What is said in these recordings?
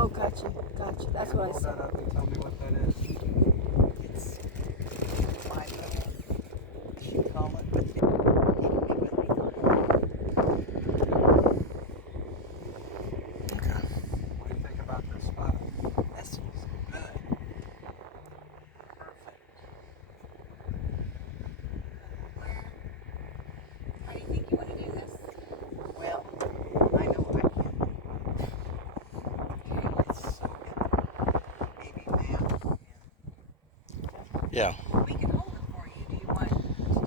Oh, gotcha. That's what I Hold said. that up and tell me what that is. It's my she call it, but Okay. What do you think about this spot? that's good. Perfect. How do you think you want to do this? Well, I know what I can do. It's so maybe math. Yeah. We can hold it for you. Do you want to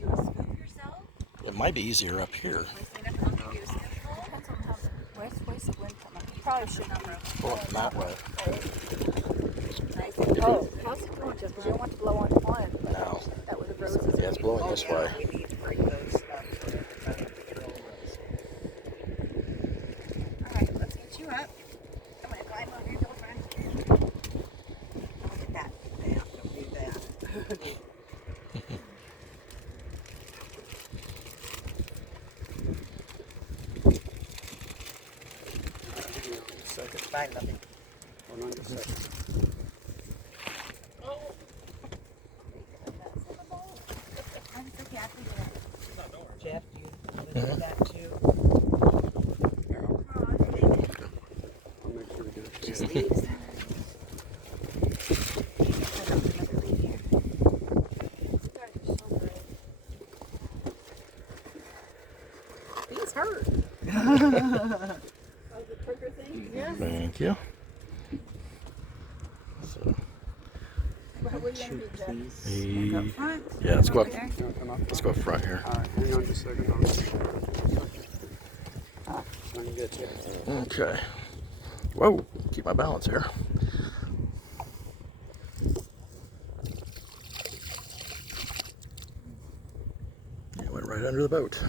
do a scoop yourself? It might be easier up here. Stand up and I'll give you a scoop bowl? Depends on how where's the wind coming. You probably shouldn't have. Pull it that way. Nice. Oh, how's it going, Jeff? Because you don't want to blow on one. No. That was the roses. Yeah, it's blowing this way. We need to break those up for everybody to get all those. All right, let's get you up. I'm going to climb over your door front. Don't do that. Don't do that. Second. Bye, love you. Hold on just a second. Jeff, do you want to do that too? I'll make sure to get it. Just leaves. These hurt. Yes. Thank you. So, What are you going to do, Jeff? yeah, let's go up. You want to come up? Let's go up front here. All right, hang on just a second. So I can get you. Okay. Whoa, keep my balance here. It went right under the boat.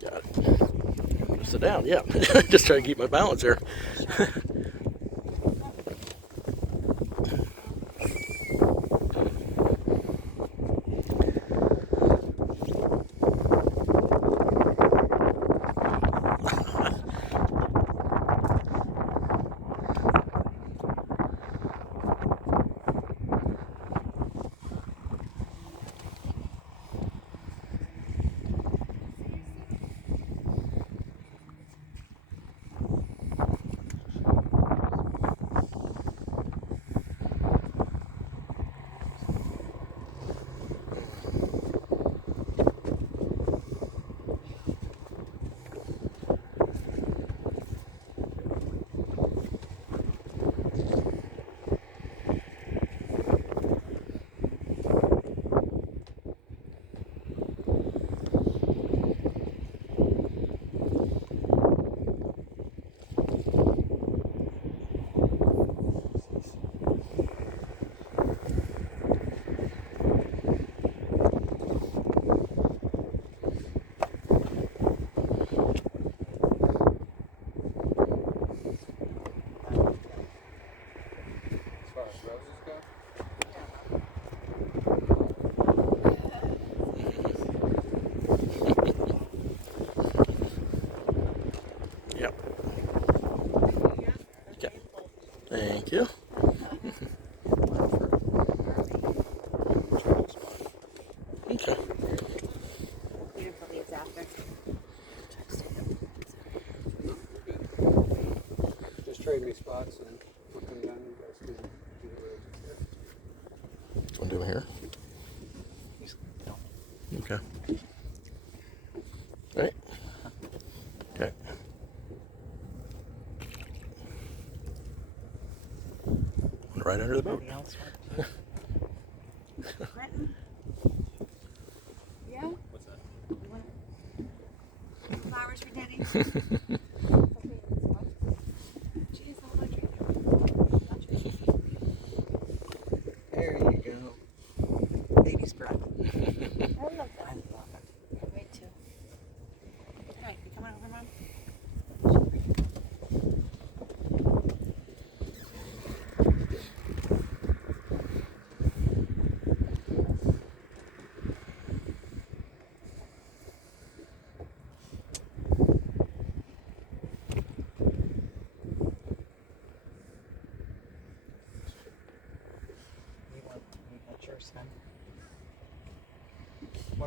Got it. Sit down, yeah. Just trying to keep my balance here. As far as roses go? Yep. Okay. Thank you. Okay. Beautiful leaves after. Just trade me spots and we'll come down and you guys can do the roses there. Which one do I here? Okay. Right. Okay. Right under the boat. Anybody else want Clinton? Yeah? What's that? Flowers for Denny? Jeez, how much are There you go. Baby's breath. I love that. I love it. Me too. Hey, you coming over, Mom?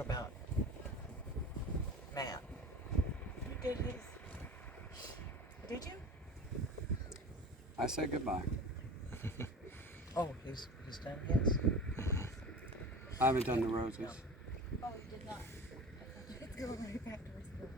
What about Matt? You did his. Did you? I said goodbye. Oh, he's done his. I haven't done the roses. Oh, you did not. Let's go right back to his school.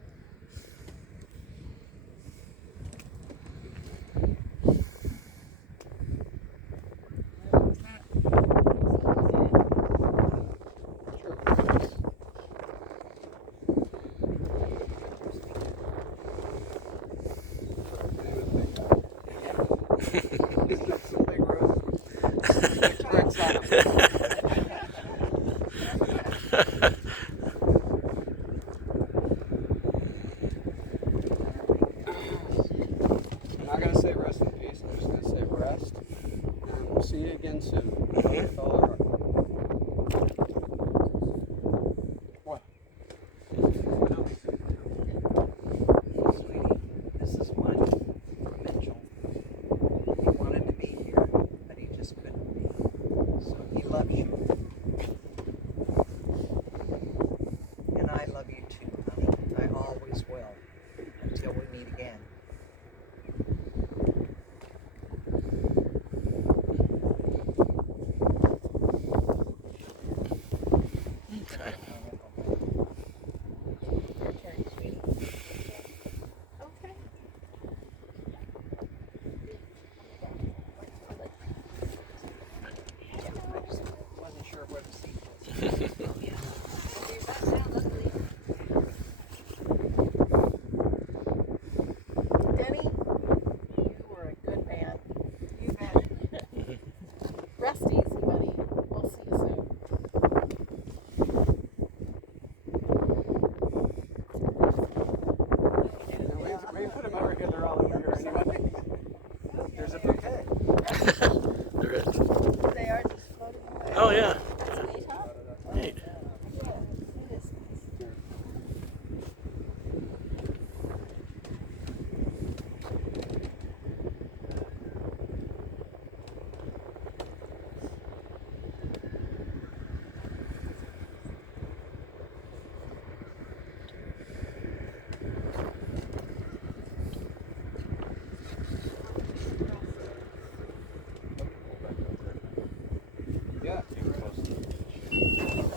He's got some big roses. Red socks. I'm not going to say rest in peace. I'm just going to say rest. And we'll see you again soon. With all our heart. What? Sweetie, this is one from Mitchell. He wanted to be here, but he just couldn't be. So he loves you. And I love you too, honey. I always will. Until we meet again. Okay. Your turn, sweetie. Okay. I just wasn't sure where the seat was. Oh, yeah. You sat down, luckily. Denny, you were a good man. You bet. Rest easy, buddy. We'll see you soon. We put him over here. They're all over here anyway. There's a bouquet. There is. They are just floating away. Oh yeah. That's neat, huh? Neat. Yeah, it is nice. Yeah.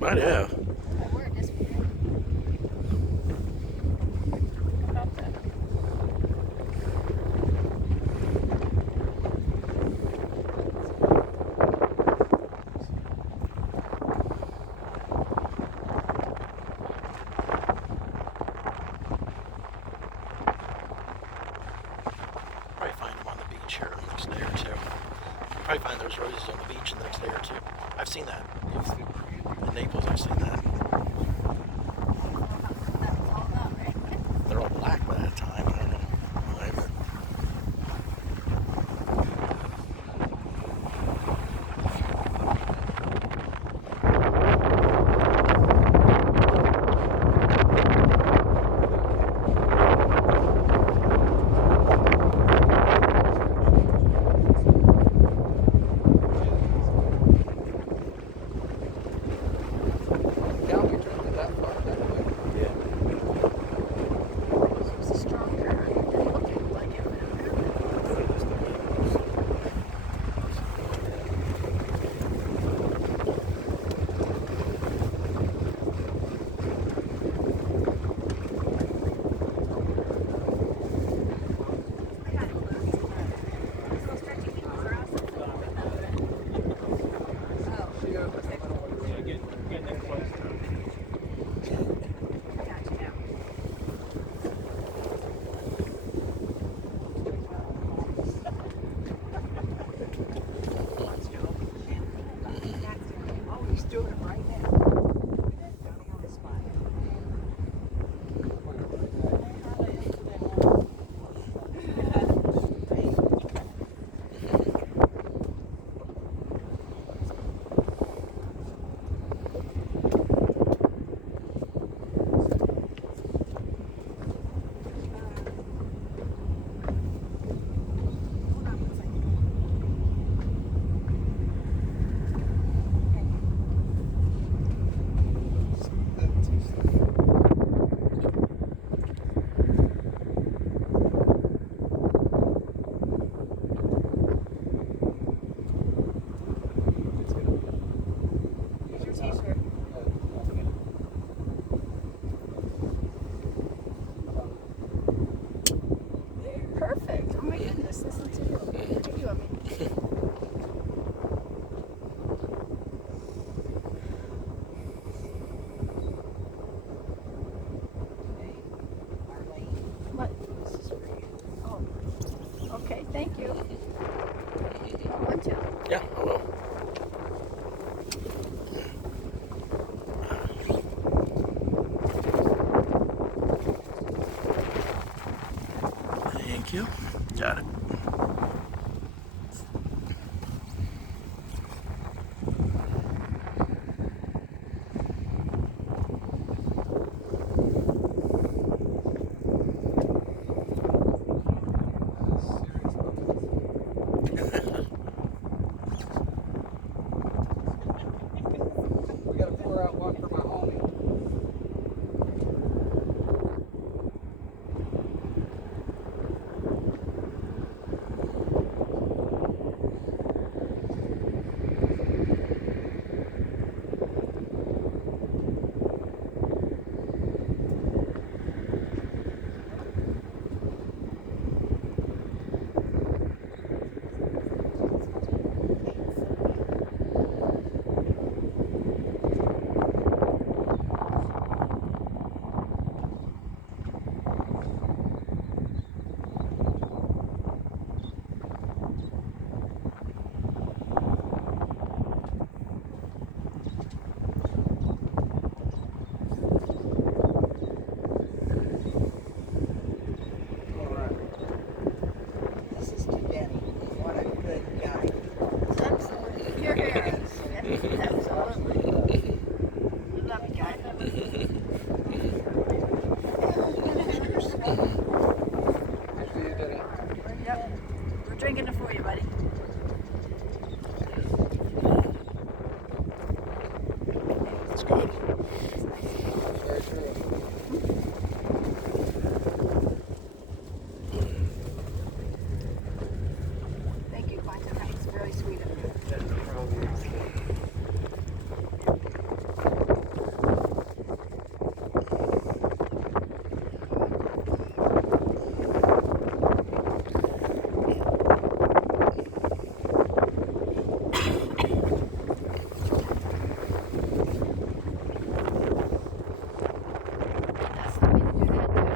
Might have. Probably find them on the beach here the next day or two. Probably find those roses on the beach in the next day or two. I've seen that. In Naples, I've seen that. They're all black by that time. I don't know. Whatever. will. Thank you. Got it. We got a 4-out walk for my homie. This is to Denny. What a good guy. Absolutely. Your hair. Absolutely. Love you guys. Actually, you did it. Yep. We're drinking it for you, buddy. That's good. Very true. Thank you, Quantum. That was very sweet of you. No problem. That's the way to do that, too.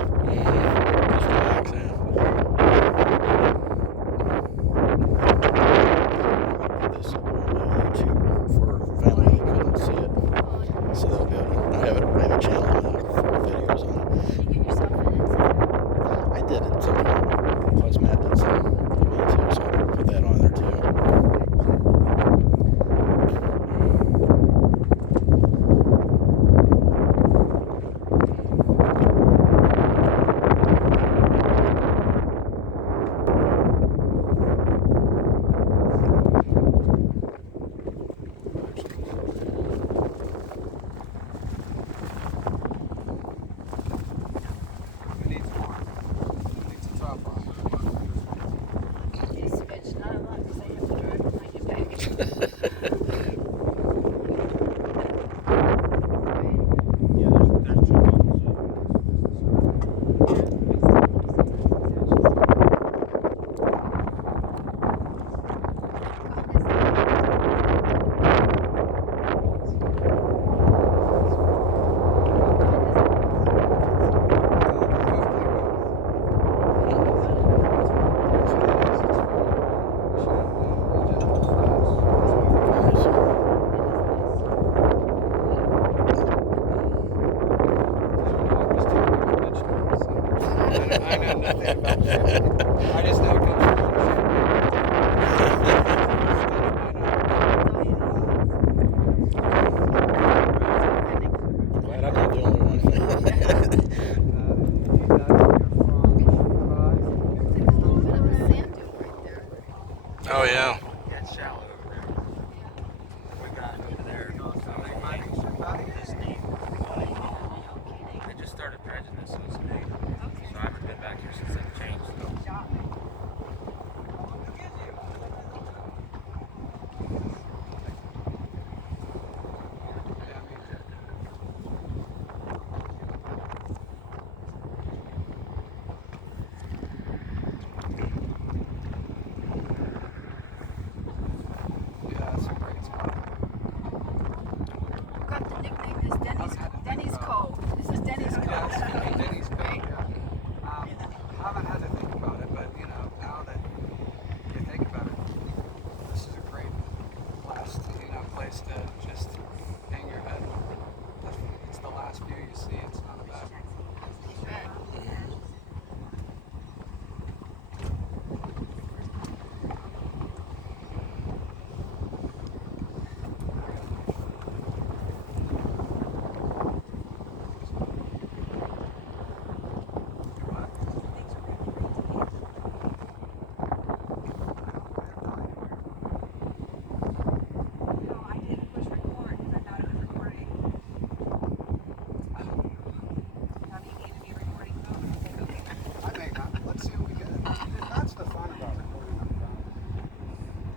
Just relax, yeah. This up on YouTube for family who couldn't see it. So they'll be able to, I have a channel with 4 videos on it. You get yourself in it somewhere. I did at some point. Plus Matt did some of me too, so I'll put that on there too. Who needs more? Who needs a top on? You switch, not a lot, because I have to drive when I get back. I know nothing about shit. I just know it comes from Glad I'm not the only one. Oh yeah. It's shallow over there. We got over there. This deep. They just started dredging this, so it's deep. So I haven't been back here since they changed. just hang your head. It's the last view you see. It's not a bad one. I may not. Let's see what we get. That's the fun about recording on phone.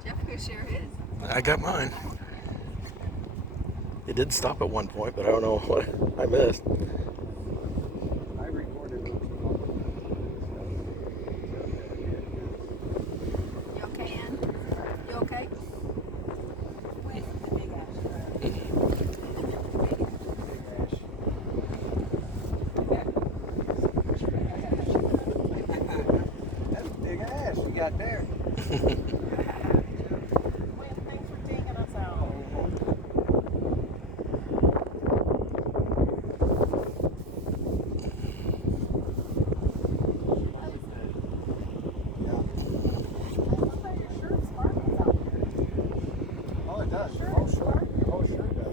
Jeff could share his. I got mine. It did stop at one point, but I don't know what I missed. I recorded it. You okay, Ann? You okay? That's a big ass you got there. Wayne, thanks for taking us out. I love how your shirt sparkles out there. Oh, it does. Sure. Oh, sure. Oh, sure it does.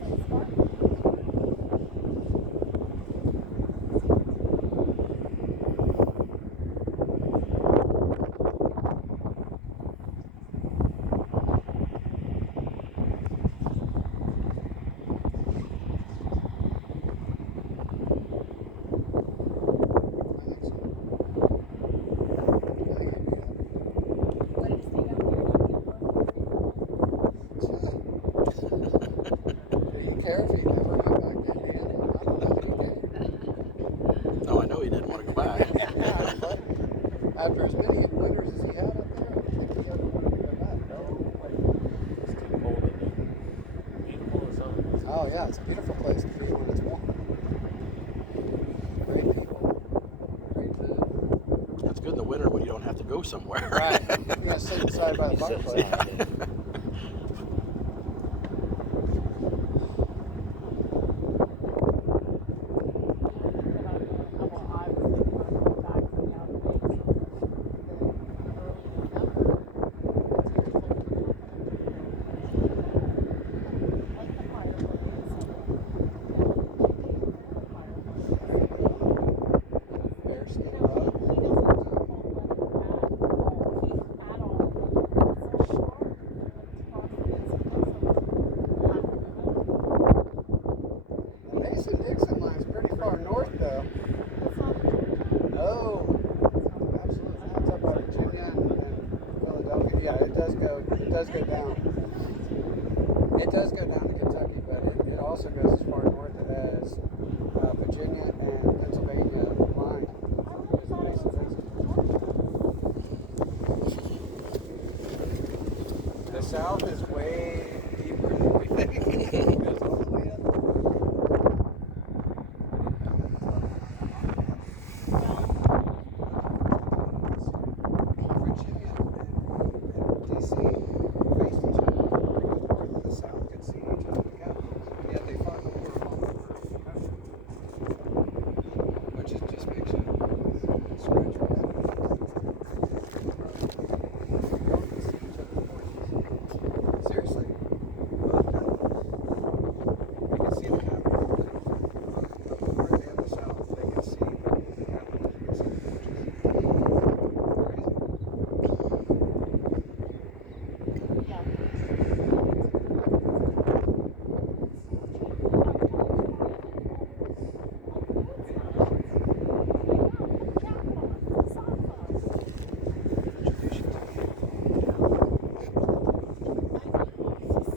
Do you care if he never went back to Indiana? I don't know if he cared. No, I know he didn't want to go back. After as many winters as he had up there, I don't think he ever wanted to go back. No. Oh yeah, it's a beautiful place to be when it's warm. Great people. Great food. That's good in the winter when you don't have to go somewhere. Right. You gotta sit inside by the fireplace. Yeah. Bearskin rug. The Mason-Dixon line's pretty far north though. No. Absolutely not. It's up by Virginia and Philadelphia. Yeah, it does go down. It does go down to Kentucky, but it also goes as far north as Virginia and Pennsylvania line. Mason-Dixon. The South is way